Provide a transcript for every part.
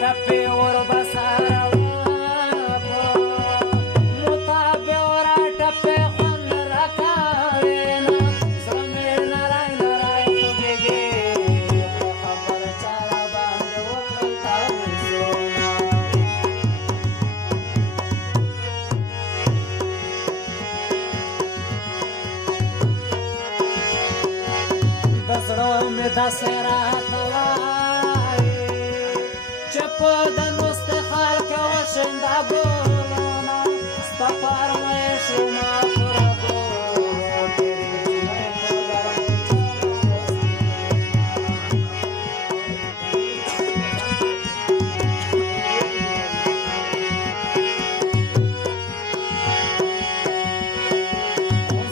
ټپې وربسره مطابې ورا ټپې خوند راکوینه زړه مې نری نری خوږېږي خو خبر چا راباندې وکړل تعویضونه د زړه مې داسې راته وایي چې په دنو استخال کې وشنده ګلونه ستا په ارمۍ شومه پر ګلو تېرې جنۍ په ګرم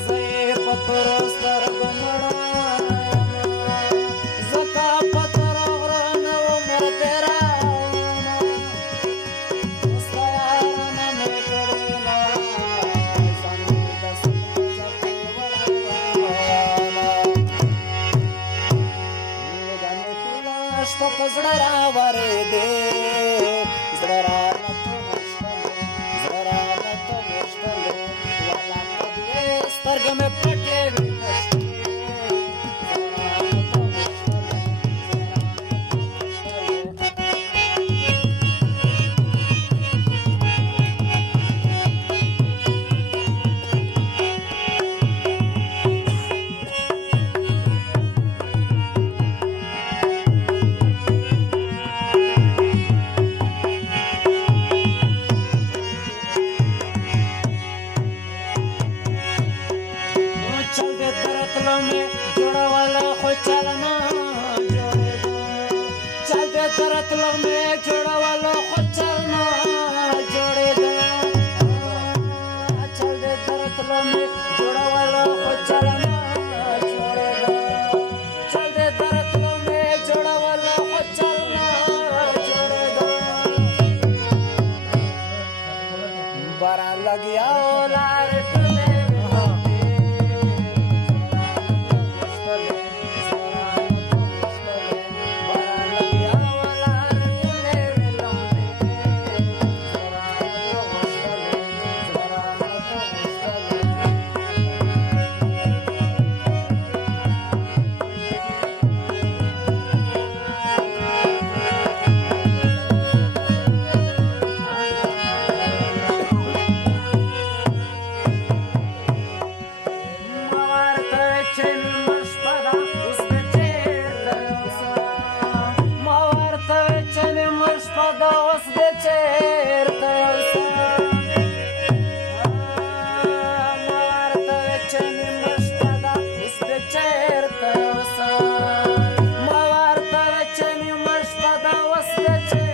زه یې په تورو سترګو مړه شپه په زړه راورېدې زړه رانه تورشتلې زړه رانه تورشتلې والا په دوې سترګې مې پټې ویده شوې زړه رانه تورشتلې چل دې درتلو مې جوړوله خو چل نه جوړېدو چل دې درتلو مې جوړوله خو چل نه جوړېدو چل دې درتلو مې جوړوله خو چل نه جوړېدو چل دې درتلو مې جوړوله خو چل نه جوړېدو باران لګیا لارې ټولې That's